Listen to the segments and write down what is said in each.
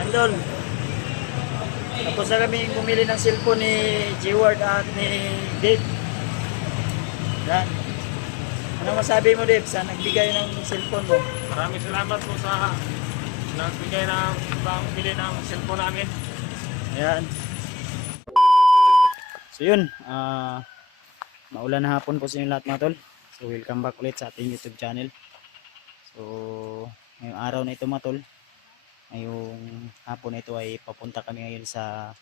Andol. Tapos na kami bumili ng cellphone ni G-Ward at ni Dave. Yan. Ano masabi mo, Dave, sa nagbigay ng cellphone mo? Maraming salamat po sa nagbigay ng pangbili ng cellphone namin. Ayan. So yun, maulan na hapon po sa inyo lahat mga tol. So welcome back ulit sa ating YouTube channel. So ngayong araw na ito mga tol, ngayong hapon na ito ay papunta kami ngayon sa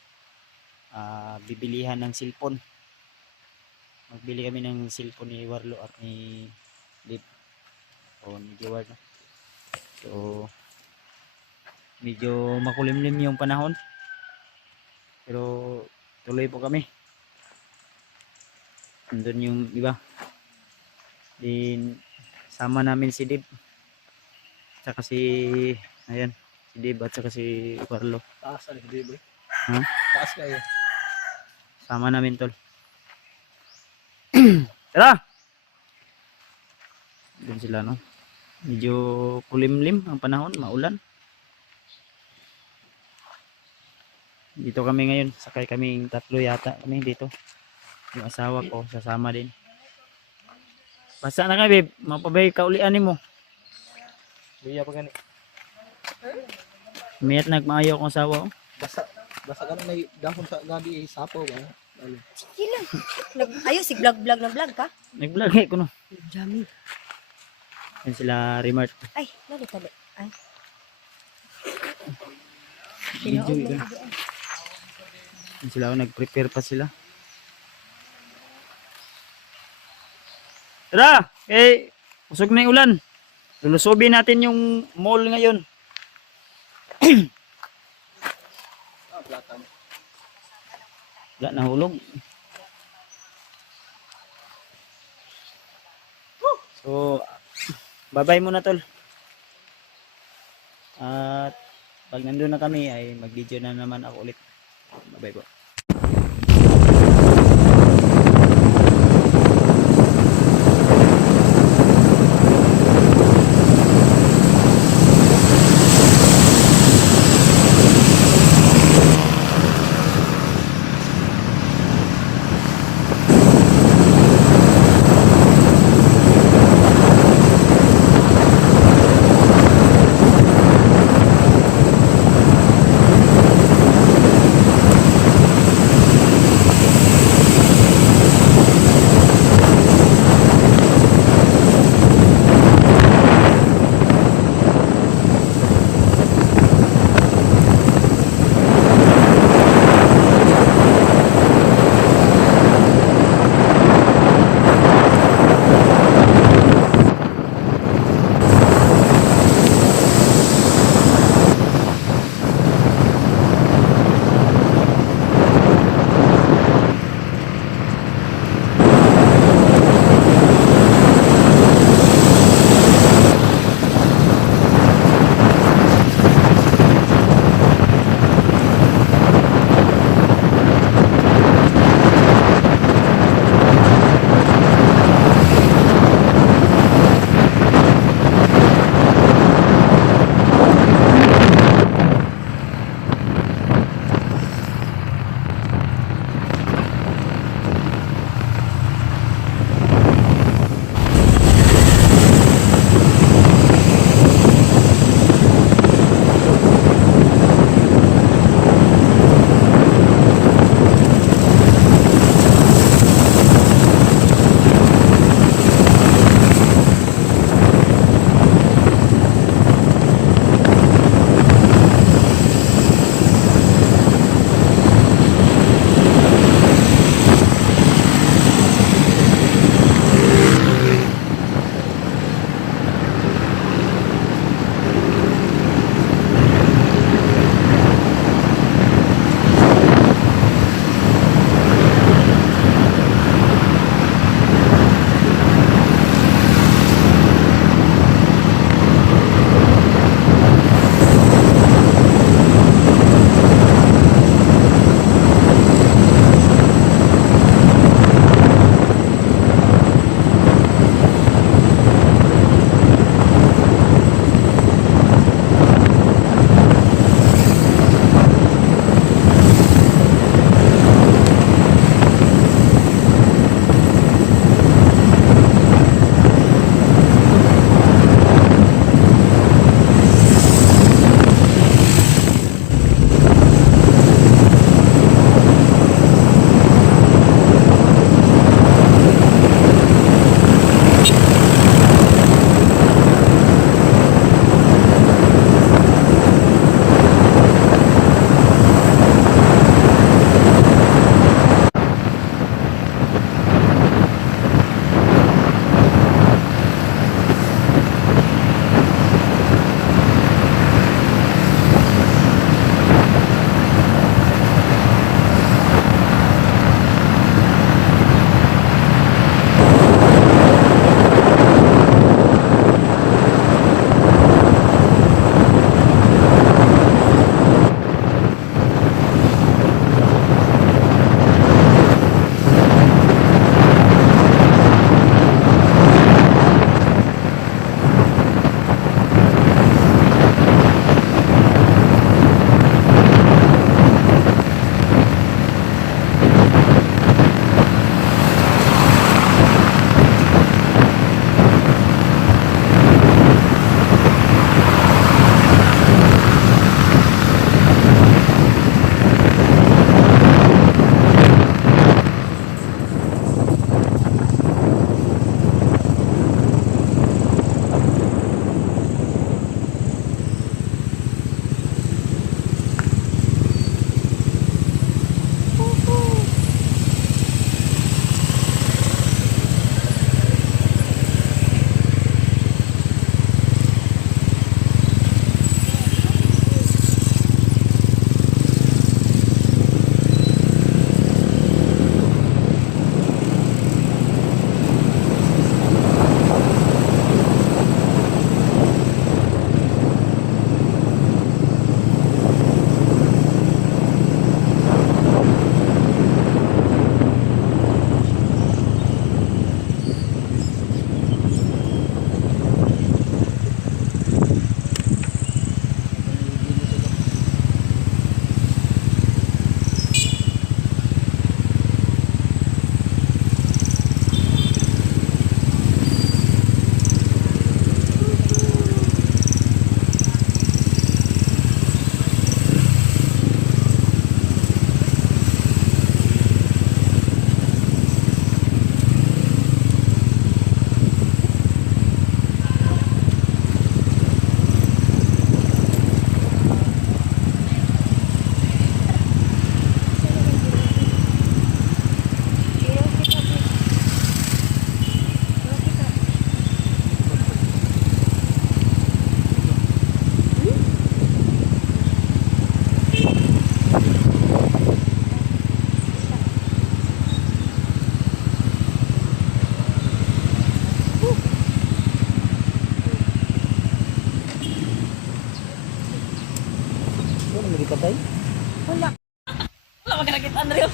bibilihan ng cellphone. Magbili kami ng cellphone ni Warlo at ni Dave o ni Jeward. So medyo makulimlim yung panahon, pero tuloy po kami. Nandun yung iba, din sama namin si Dave saka si ayan, si Dave at saka si Warlo. Taas na hindi ba? Huh? Taas kayo. Sama namin tol. Tara! Doon sila no. Medyo kulimlim ang panahon, maulan. Dito kami ngayon, sakay kaming tatlo yata kami dito. Yung asawa ko sasama din. Basta na ka babe, mapabay kaulian mo. Biya pa gani. Miyat nagmaayaw kong asawa ko. Basta ka may dahon sa gabi sapo ba? Ano? Sige lang. Ayo, si vlog na vlog ka? Nag-vlog ko no. Jami. Yan sila Remart. Ay, nalito. Ay. Video ito. Yan sila, nag-prepare pa sila. Tara! Eh, usog na yung ulan. Lulusobin natin yung mall ngayon. Platan. Wala, nahulog. So, bye-bye muna tol. At pag nandun na kami ay mag-video na naman ako ulit. Bye-bye po. Hindi patay. Wala. Wala magkakita, Andrew.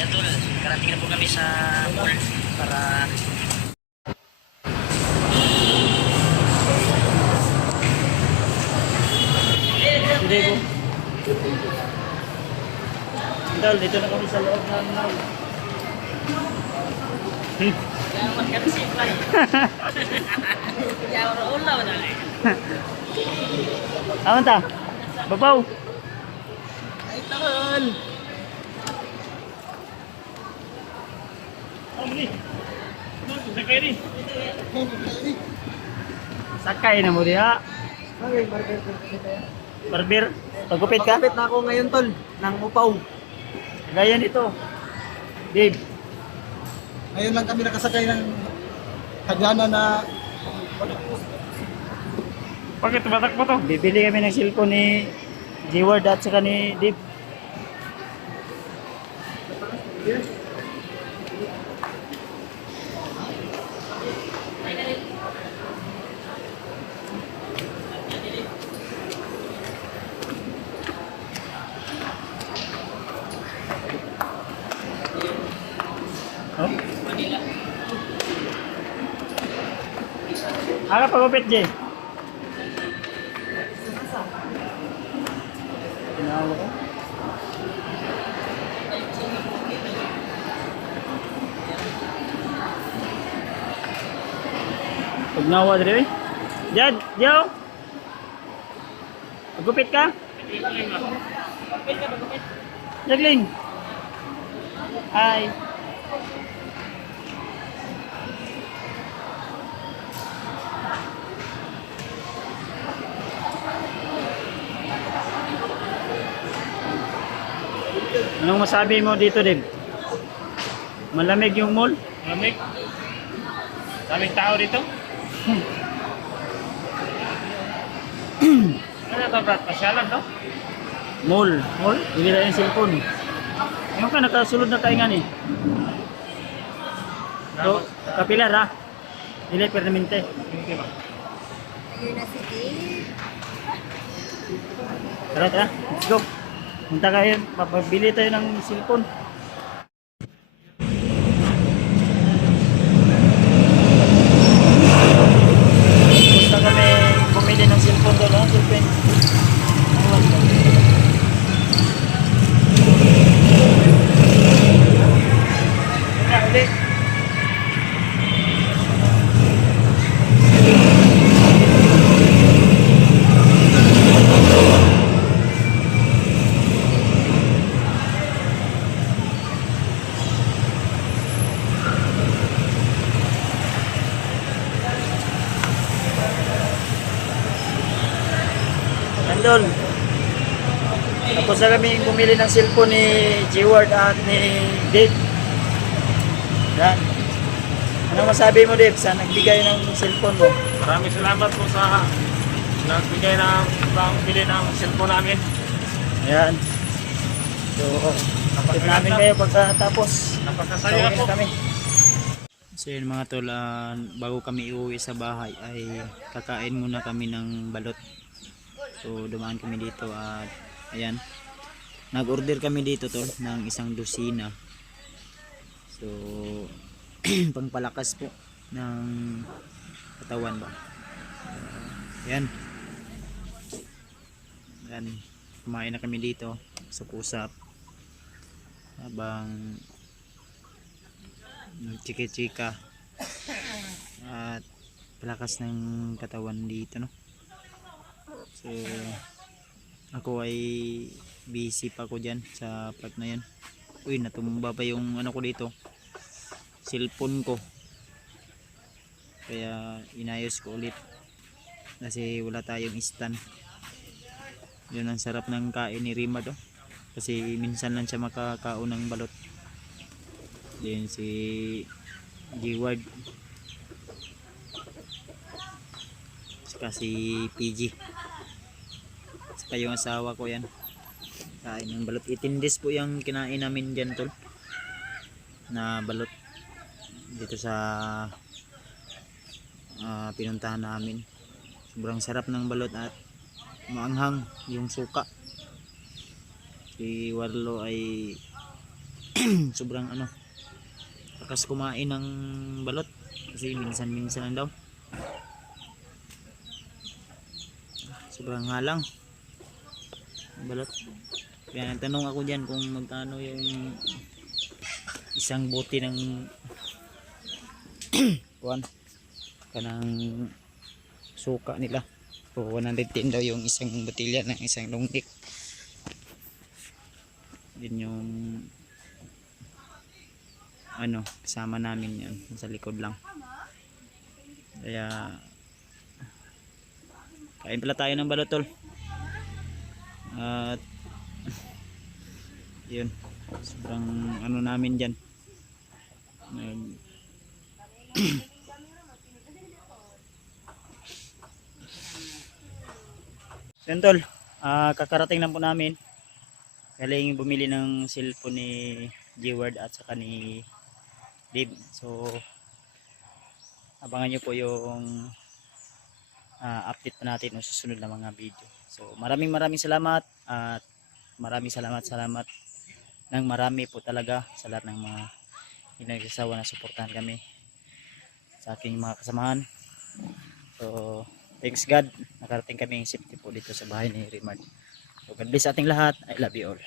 Yan tol, karating na po kami sa mall para hindi po. Tol, dito na kami sa loob ng mall. Yaman ka na si Fly. Yaman na ulaw na rin. Aman ta? Babaw! Ay, tol. Sakay na mo diha. Barber, pagupit ka? Kapit na ako ngayon tol, ng upaw. Gaya nito. Dave, Ngayon lang kami nakasakay ng Hagana na Bakit tumatak mo to? bibili kami ng cellphone ni G-Word at saka ni Dave. Oh? Aga pagupit, Jay. Tinawa ko. Pagnawa diri. Jad, Joe. Pagupit ka? Jagling. Hi. Anong masabi mo dito din? Malamig yung mall? Lamig. Daming tao dito. Ano to Brad? Pasyalan no? Mall. Mall? Bili tayo ng cellphone. Ano ka, nakasulod na tayo nga ni. So, kapilar ha? Dili permanente. Hindi ba? Ayun na si Dave. Tara, tara. Let's go. Punta kayo. Mapabili tayo ng cellphone. Punta kami bumili ng cellphone doon. Ha? Cellphone. Awan ko. Ulit. Nandun. Tapos na kami bumili ng cellphone ni G-Word at ni Dave. Yan. Anong masabi mo, Dave, sa nagbigay ng cellphone mo? Maraming salamat po sa nagbigay ng pambili ng cellphone namin. Ayan. So, kapit namin kayo pagkatapos. Napakasaya po. Kami. So yun mga tol, bago kami iuwi sa bahay ay kakain muna kami ng balot. So dumaan kami dito at ayan. Nag-order kami dito tol ng isang dosina. So pangpalakas po ng katawan ba. Ayan. Ayan. Kumain na kami dito sa pusap. Habang chika-chika at palakas ng katawan dito no. So ako ay busy pa ako dyan sa part na yan. Uy, natumba pa yung ano ko dito, cellphone ko, kaya inayos ko ulit kasi wala tayong stand. Yun ang sarap ng kain ni Rima do, kasi minsan lang siya makakaon ng balot. Then si G-Word saka si PG saka yung asawa ko, yan kain ng balot. 18 days po yung kinain namin dyan tol na balot dito sa pinuntahan namin. Sobrang sarap ng balot at maanghang yung suka. Si Warlo ay sobrang lakas kumain ng balot kasi minsan-minsan lang daw. Sobrang halang ang balot. Kaya nagtanong ako diyan kung magkano yung isang bote ng kuwan kanang suka nila. So 110 daw yung isang botilya ng isang longdik. Yun yung kasama namin yan sa likod lang. Kaya kain pala tayo ng balot tol. At yun, sobrang namin dyan yun tol. Kakarating lang po namin, galing bumili ng cellphone ni G-Word at saka ni Dave. So abangan nyo po yung update pa natin o susunod na mga video. So maraming salamat at maraming salamat ng marami po talaga sa lahat ng mga hinagsasawa na suportahan kami sa aking mga kasamahan. So thanks God, nakarating kami safety po dito sa bahay ni Rimard. So God bless ating lahat. I love you all.